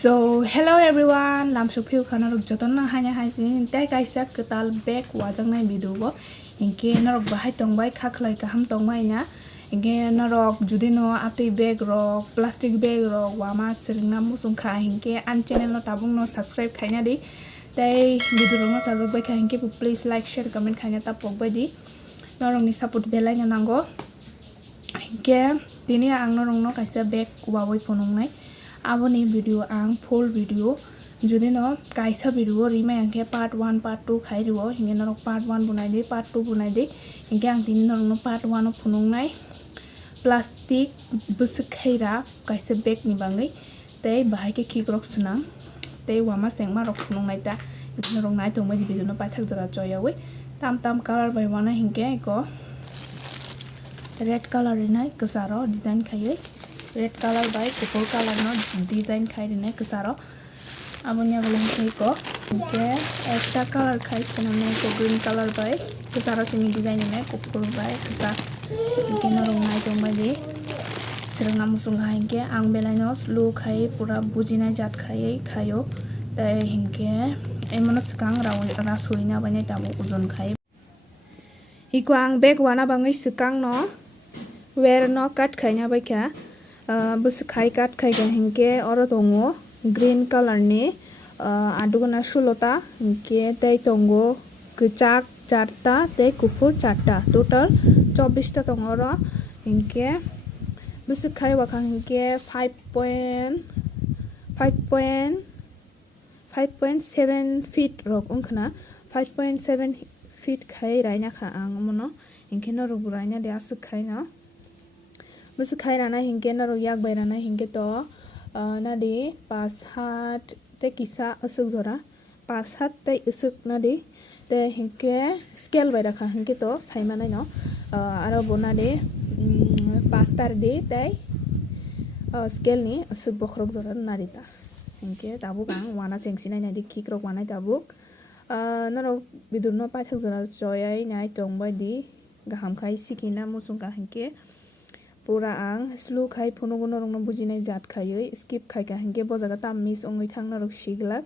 So hello everyone, lam suphiu khana ruk joton na hanya hai te kaisa ketal bag wajang nai video bo inke narok bahai tongbai khaklai kaham tongbai na inke narok judi no atui bag rok plastic bag rok wama sirna musung kha inke an channel no tabung no subscribe khaina di tai video no sajak bai kha inke please like share comment khaina tapok bai di narok ni support belai na nango inke tini ang narok no kaisa bag wawai phonong nai aboni video ang full video jodi no kaisa video rimai angke part 1 part 2 khai rio hinge norok part 1 bunai de part 2 bunai de hinge ang tin norok no part 1 no phunung nai plastic busuk khaira kaisa bag ni bangai tei bahaike kikrok sunang tei wama sengma rok phunung nai ta norok nai tongbai di video no paithak jora joyawi tam color bai wana hinge ko red color rinai kusaro design khayai red color by purple color no design khai rine kusaro abonya golong ko ke extra color khai saname ko green color by kusaro simi design ne kokborok by kusa ke no rong nai tong bai di sirang namusung hainke ang belai no slow khai pura bujinai jat khai khayo tai hinke emono skang rasuina bani tamu uzon khai iko ang bag wana bangai skang no wear no cut khaina bai kha busu khai kat khai ga hinke oro tongo green color ni adugana sulota hinke tei tongo kchak charta tei kufur charta total 24 ta tongo ro hinke busu khai wa khang hinke 5.7 feet rok ongkhana 5.7 feet khai raina kha ang mono hinke no rok raina de asu khai na busu khai rana hinke na yak bai rana hinke to na di 5 hat te kisa asuk jora 5 hat te asuk na di te hinke scale bai rakha hinke to saima nai no aro bona di 5 tar di te scale ni asuk bokhrok jora narita hinke tabuk ang wana chengsi nai na di kikrok wana tabuk na ro bidur no paithak jora joyai nai tongbai di gaham khai sikina musung ka hinke pura ang slow khai phonogono rong no bujinai jat khayoi skip khai ka hinge bojaga tam miss ongoi thangna rok siglak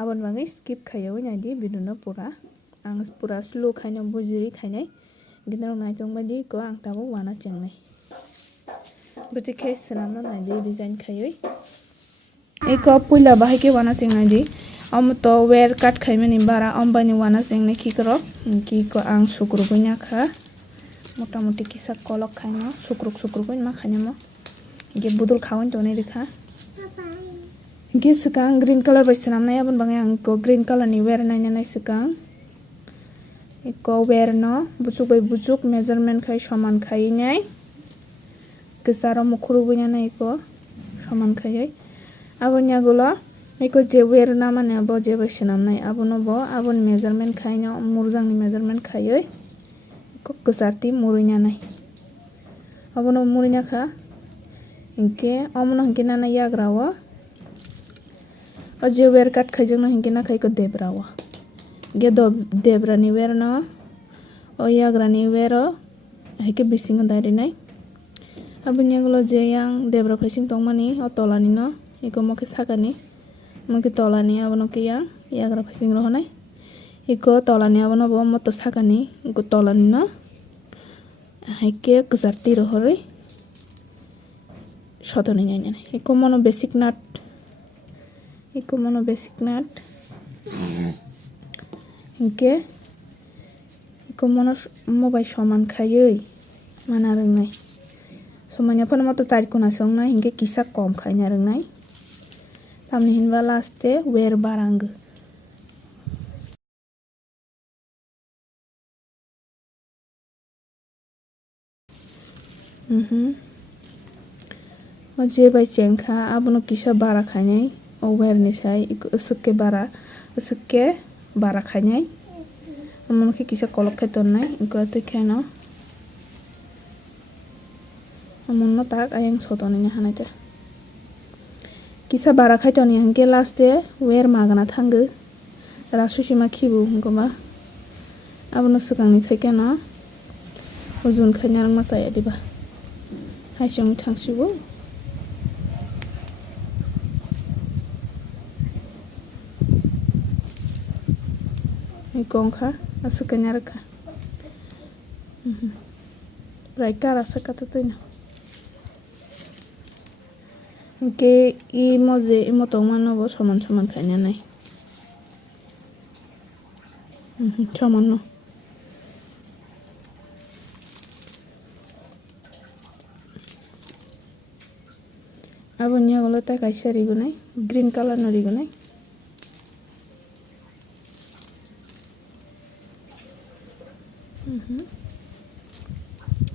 abon bangai skip khayoi nai di biduno pura ang pura slow khai no bujiri khainai ginarok nai tongbai di ko ang tabo wana chengnai buti khai sanamna nai di design khayoi eko puila bahaike wana chengnai di amuto wear cut khaimani bara ambani wana chengnai kikrok ki ko ang sukrubunya kha motamoti kisa kolok khaino sukruk ma khainamo ge budul khawon to nei rekha ge sukang green color bai sanam nai abon bangai ang ko green color ni wear nai nai sukang ko wear no busuk measurement khai saman khai nai kesaro mukhuru bunya nai ko saman khai abonya gulo eko je wear na mane bo je bai sanam nai abono bo abon measurement khai no murjang ni measurement khai kusarti murunya nai abono murunya kha inke amono hinke nana yagrawa oje wear cut khaijang no hinke na khai ko debrawa ge do debra ni wear no o yagra ni wear hike bising dai nai abunya gulo je yang debra khaising tongmani o tolani no iko moke sakani moke tolani abono ke yang yagra khaising ro nai iko tolani abono bo moto sakani iko tolani na haike kusarti ro hore sotoni nai iko mono basic nut inke iko mono mobai soman khayoi mana rongnai somanya phono moto 4 kona songnai inke kisa kom khaina rongnai tamni hinba laste wear barang je bai chengkha abono kisa bara khainai awareness hai usukke bara khainai amon ke kisa kolok khai tonnai inko te khaino amon no tak ayang sotoni na hanaita kisa bara khai toni hanke laste wear magana thangu rasushima khibu hungoma abono sukangni thaikena ojun khainarang masaya diba haisong thangsibu Gongka asukanya raka. Prai kara sakata tuina. Ke I moje imotong mano bo soman soman kanya nai. Soman no. Abonya golo ta kaisa rigunai green color no rigunai.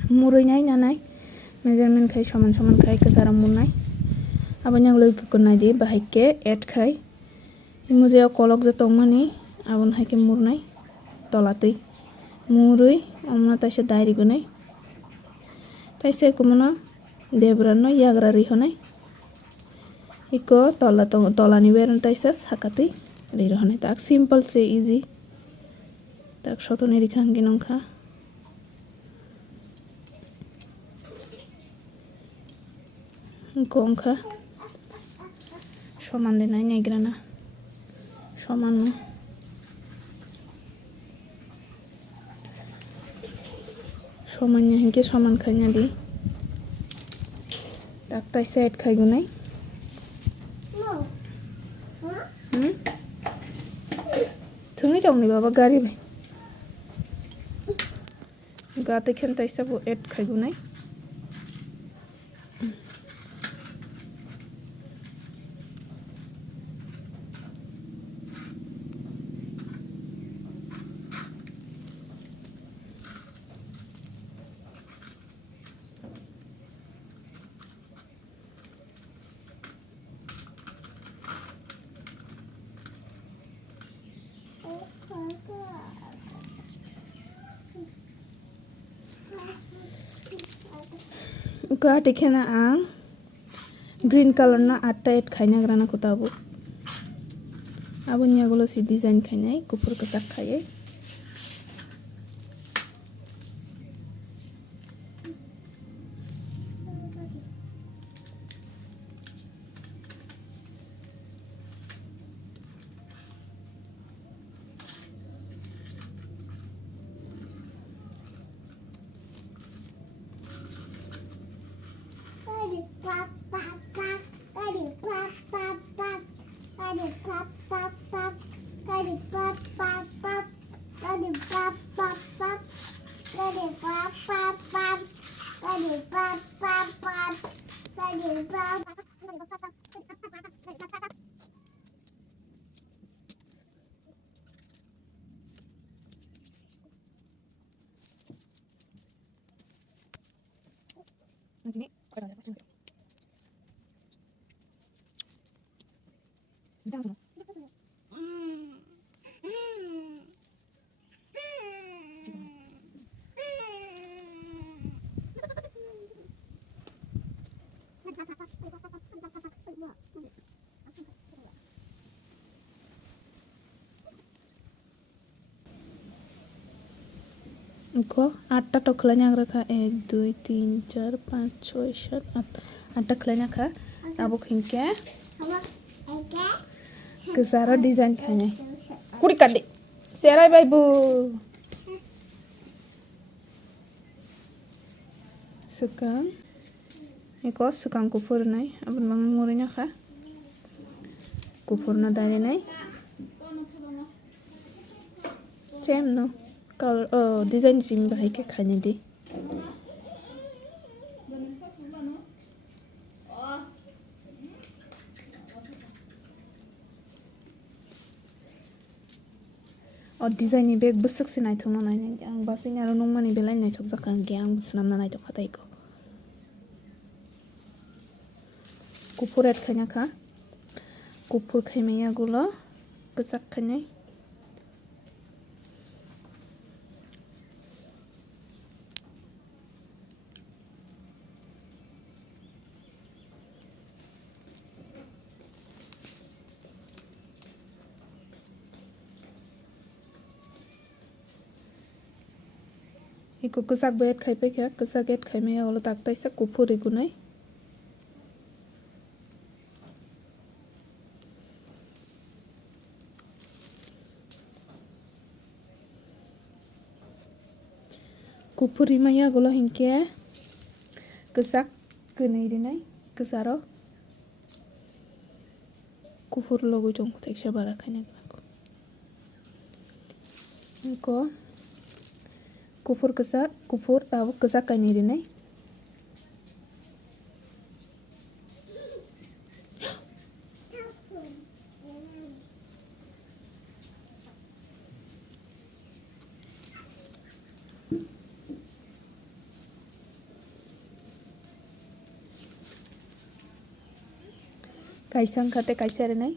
Murui nai nanai measurement khai soman soman khai kesara murnai. Abonya golo kunai di Bahaikhe add khai. Imuje kolok je tongmani abon haike murnai tolatui. Murui amna taisa dairi gunai. Taisa kumano debrano yagra rihonai. Iko tolani beron taisa sakatui rihonai. Tak simple se easy. Tak sotoni rikhangi nongkha. Gongkha soman denai naigrana soman no somannya hingke soman khanya di tak taisa add khai gunai thungi dong ni baba gari bai gate khen taisa bo add khai gunai Gati khena ang green color na atta add khaina grana kotabo abonya gulo si design khainai kupur kesak khaiye Ko 8टा टोखलाnya raka 1 2 3 4 5 6 7 8 8टा खलाnya kha abo khingke kesara design khanya kuri kade serai bai bu sukang eko sukang kupur nai abon mangan murinya kha kupur na dare nai same no color design sim Bahaikhe khanya di design ni bag busuk si nai thungna nai ang basing aro nongmani belai nai thokjak ang ge ang busnamna nai tok khatai ko kupur add khanya kha kupur khaimaya gulo kesak khanai Iko kesak bet khai pe kya kesak et khai me olo tak taisa kupur igunai Kupuri maya gulo hinke kesak kenai rinai kesaro kupur logo jong teksa bara khaina ko kupur tabo kesak kaini rinai kaisa khate kaisa rinai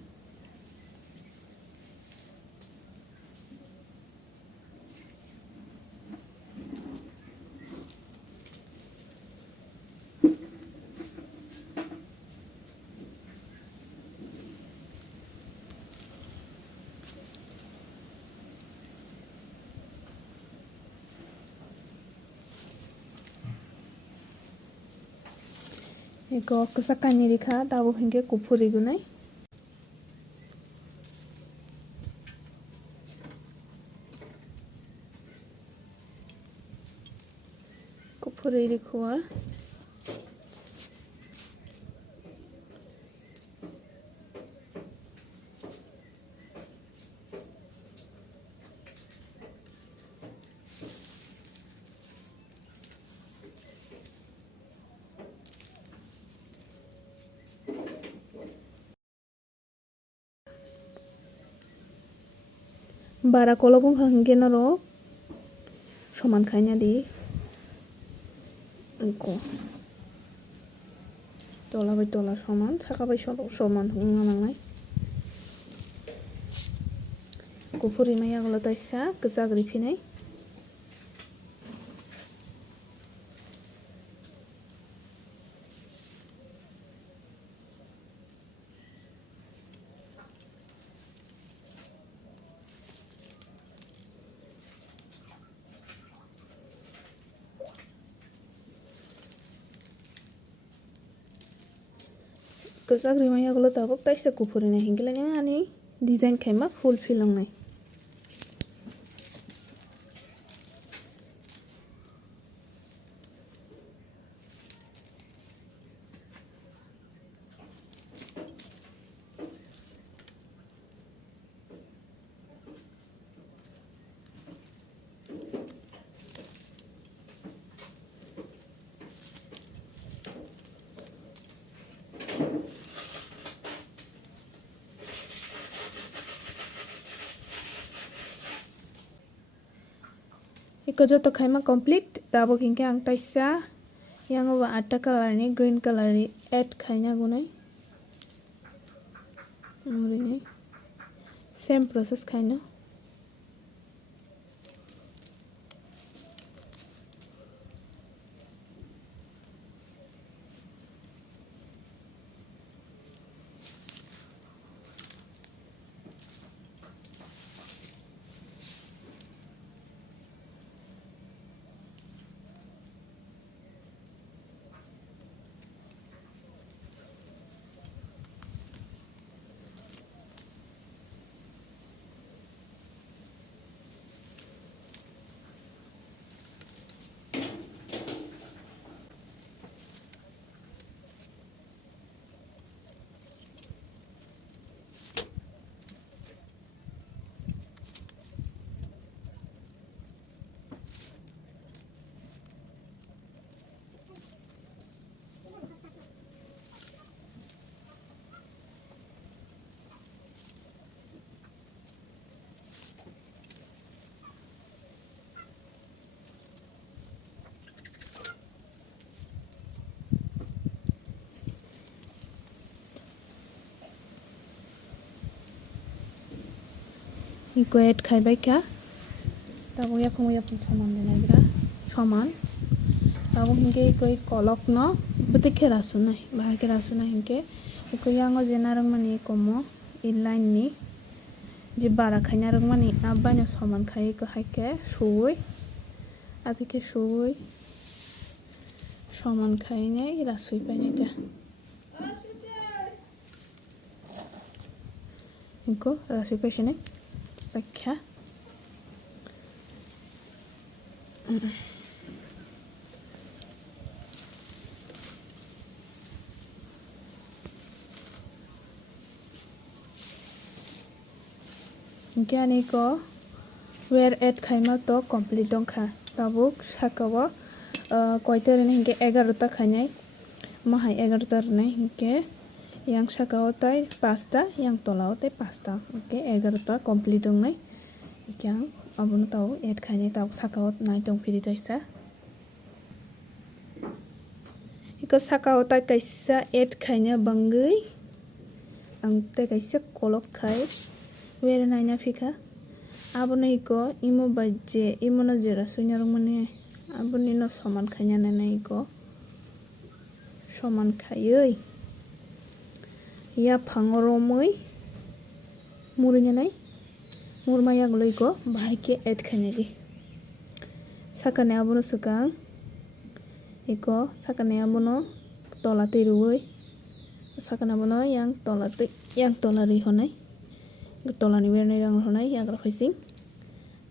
iko kesak kaini rikha tabo hinke kupuri gunai kupuri rikhuwa bara kolong hingke naro soman khaina di iko tola bai tola soman saka bai soman hungna nangnai kupuri maya gulo taisa kesak rifinai kesak rimaya gulo tabuk taisa kupuri nai hingke lagi ani design khaima full filangnai iko joto khaima complete tabo hingke ang taisa yang o atta color ni green color ni add khaina gunai murini same process khaina iko add khaibai kha tabo yapung soman denai bra soman tabo hingke iko kolok no betekhe rasunai bahai rasunai hingke iko yango jena rangmani komo inline ni je bara khaina rangmani abai no soman khai iko haike suwui adike suwui soman khainai rasui painai ta iko rasui paisane pakha Hingke ani ko where add khaima to complete dongkha tabuk saka o koita rini hingke 11 ta khainai mahai 11 ta rini hingke yang saka o tai 5 ta yang tola o tai 5 ta hingke 11 ta complete dongnai hingke ang abono tao add khainai tao saka o nai tongpili taisa iko saka o tai kaisa add khaina bangui ang tai kaisa kolok khai where naina phika abono iko imo baje imo no jera suinarokmani aboni no soman khaina nana iko soman khaioi ya phangoromoi murinya murmaya guloi ko bahaikhe add khainai sakane abono swkang iko sakane abono tola tiruoi sakane abono yang tola ri honai tola ni wernai rang honai yagra phaising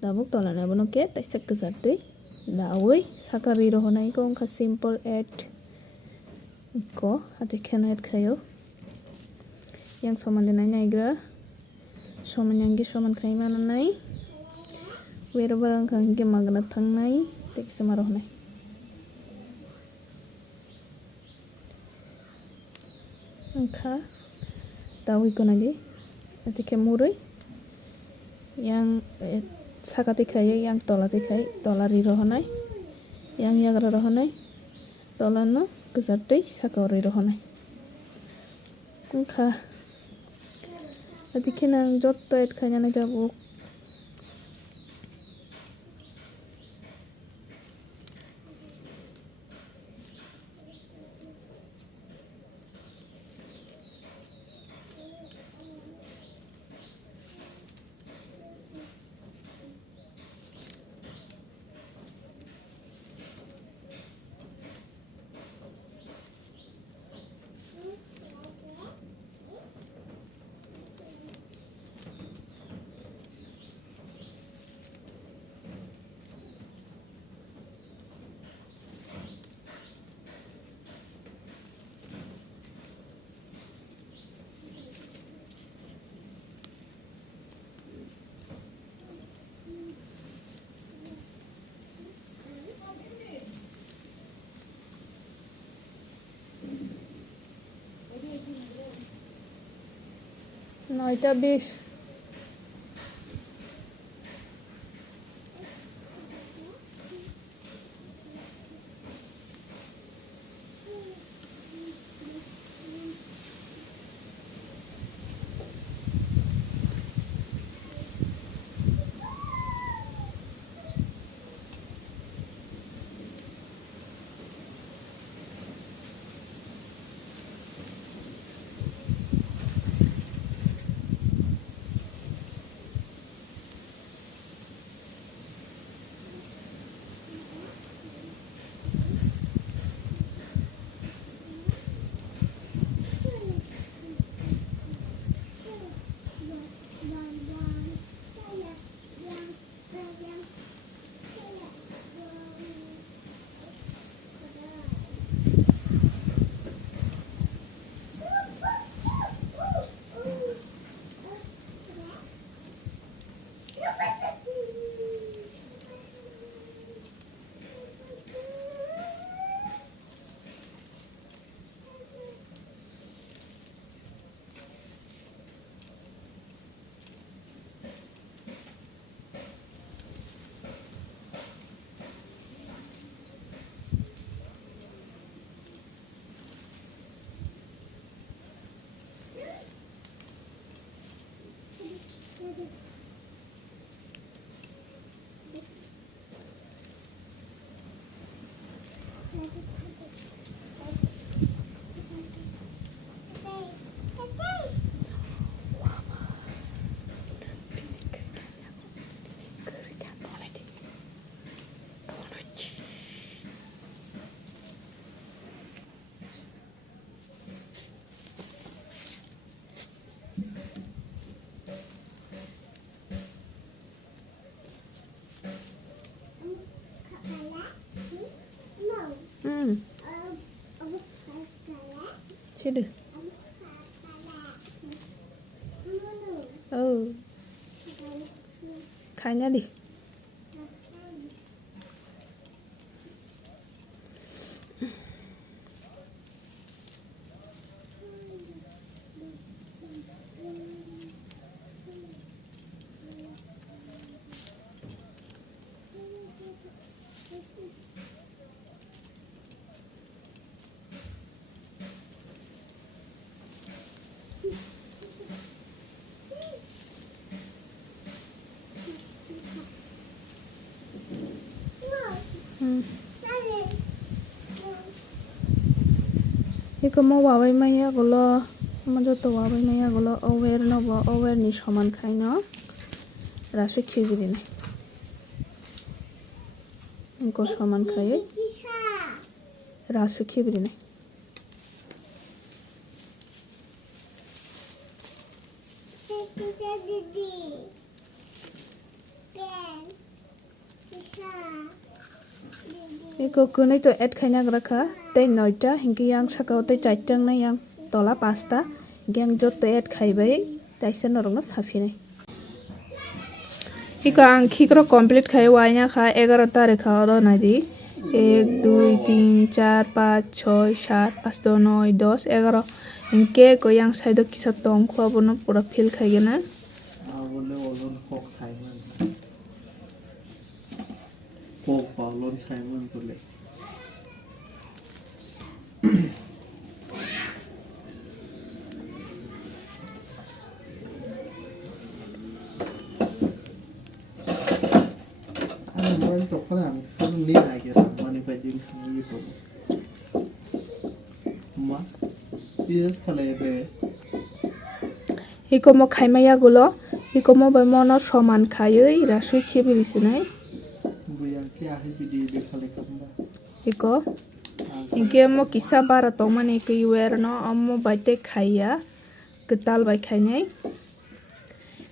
dabuk tola ni abono ke taisa kwchar tui daoi saka ri ro honai ko ongkha simple add ko ati kheno add khaio yang soman denai naigra soman yangi soman khai mananai wero barang khangke magna thangnai tekse maro honai ongkha dawi ko nadi ati khe murui yang saka ti khai yang tola ti khai tola ri ro honai yang yagra ro honai tola no kwchar tui saka ri ro honai ongkha ati khe nang jotto add khainani dabuk Noita 20 Sini. Oh. kayaknya di. Iko mau wawai maya golo majo to wawai maya golo aware no bo aware ni saman khai no rasu khibiri nai inko saman khai rasu khibiri nai Iko kunai to add khaina graka tei 9ta hinki yang sakao tei 4tang na yang tola 5ta yang jot to add khaibai taisa norong no safinai Iko ang khikro complete khai waina kha 11 tarikh oro nadi 1 2 3 4 5 6 7 8 9 10 11 hinke ko yang side kisa tong ko abono pura fill khaigena kokborok Simon tulis. Ano to parang hindi lagi ramani pajin kami ko. Ma, yes kalebe. Iko mo khaimaya gulo iko mo ba mono saman khayoi rasu khibiri sinai Iko inke mo kisa bara tongmani iko iwer no ammo baite khaiya ketal bai khainai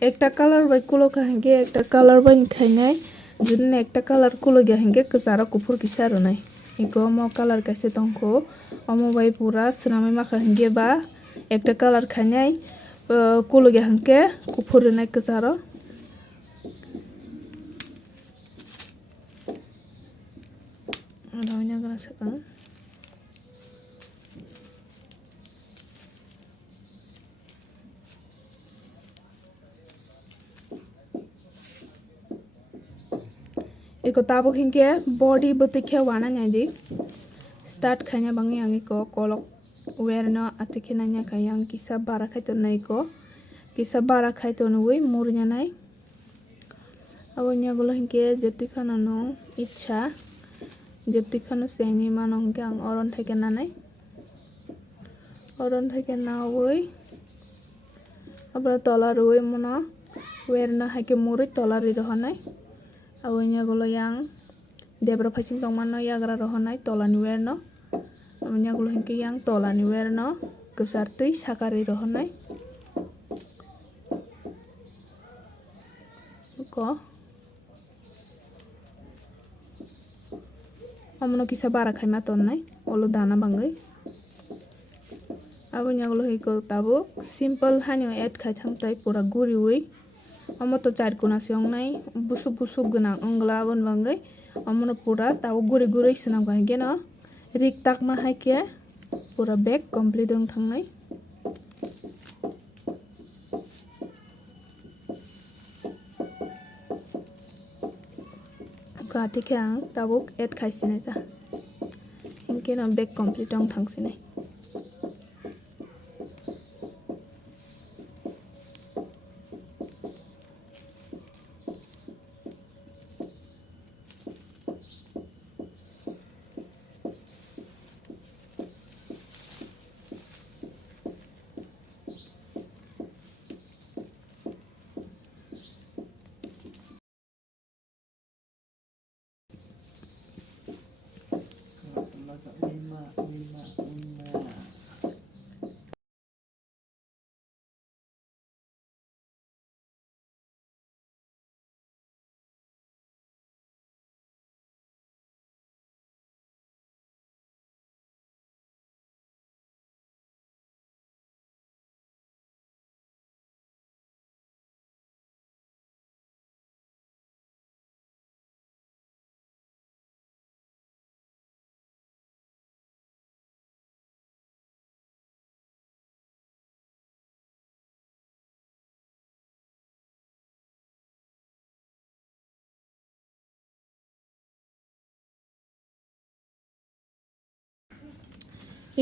ekta color bai kulo ka hinge ekta color bai khainai judne ekta color kulo ga hinge kesara kufur kisa ronai iko mo color kaise tongko ammo bai pura snamai maka hinge ba ekta color khainai kulo ga hinge kufur ronai kesara Adanya gana sekarang. Iko tabuk hingke body betikhe wana nyadi start khanya bangi angi ko kolok wear no atike nanya kayang kisa bara khaito nai ko kisa bara khaito nui murnya nai abonya gulo hingke jepti khana no ichha jepti khano seni manong ke ang oron theke nanai oron theke nawoi abra tola roi mono wear na hake muri tola ri rohanai abonya gulo yang debra phasing tongmano yagra rohanai tola ni wear no abonya gulo hingke yang tola ni wear no kesar tui sakari rohanai ko Amono kisa bara khaima tonnai olo dana bangai abonya gulo hiko tabo simple hanyo add khaithang tai pura guri ui amo to 4 kuna songnai busuk busuk gana ongla bon bangai amono pura tabo guri guri snam ga hinge no rik tak ma haike pura bag complete dong thangnai Kati kang tabuk add khaisine ta hinke no bag complete dong thangsine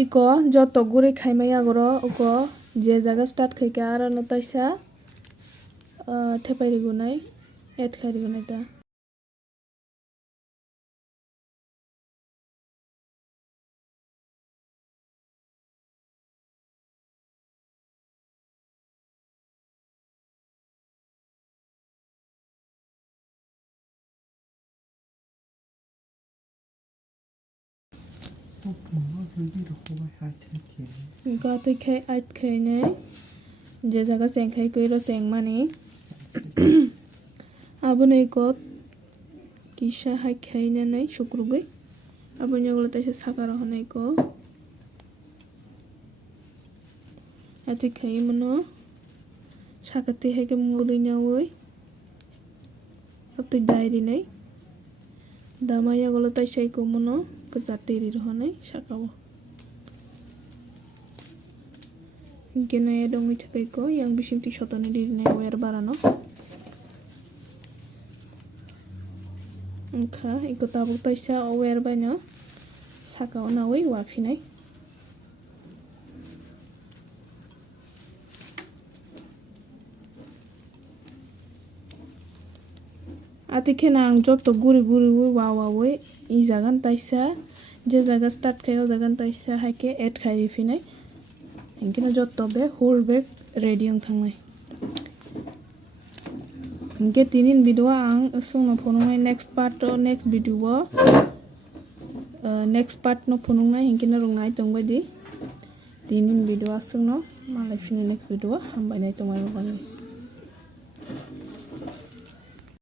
iko joto guri khaimai agoro uko je jaga start khaika aro no taisa thepai rigunai add khai rigunai ta. Iko tui khai add khai nei je jaga cheng khai koiro cheng mani aboni iko kisa hai khai nei sukrugui aboni ogulo taisa saka rok hanai ko ati khai mono saka tui hai ke muri nyaui abtui dairi nei damai ogulo taisa iko mono kejak tiri rohonai saka o. Genai dongui thakai ko yang bising ti sotoni diri nai wire barano. Wngkha iko tabuk taisa o wire bai no saka o naui wafinai. Ati khena ang joto guri guri wawawi I jagan taisa je jaga start khai o jagan taisa haike add khai rifinai hinkeno joto bag whole bag ready wngthangnai. Hinkhe tinin video ang sungno phunuknai next video next part no phunuknai hinkhe norok nai tongbai di tinin video asungno malai phini next video hambai nai tongmani.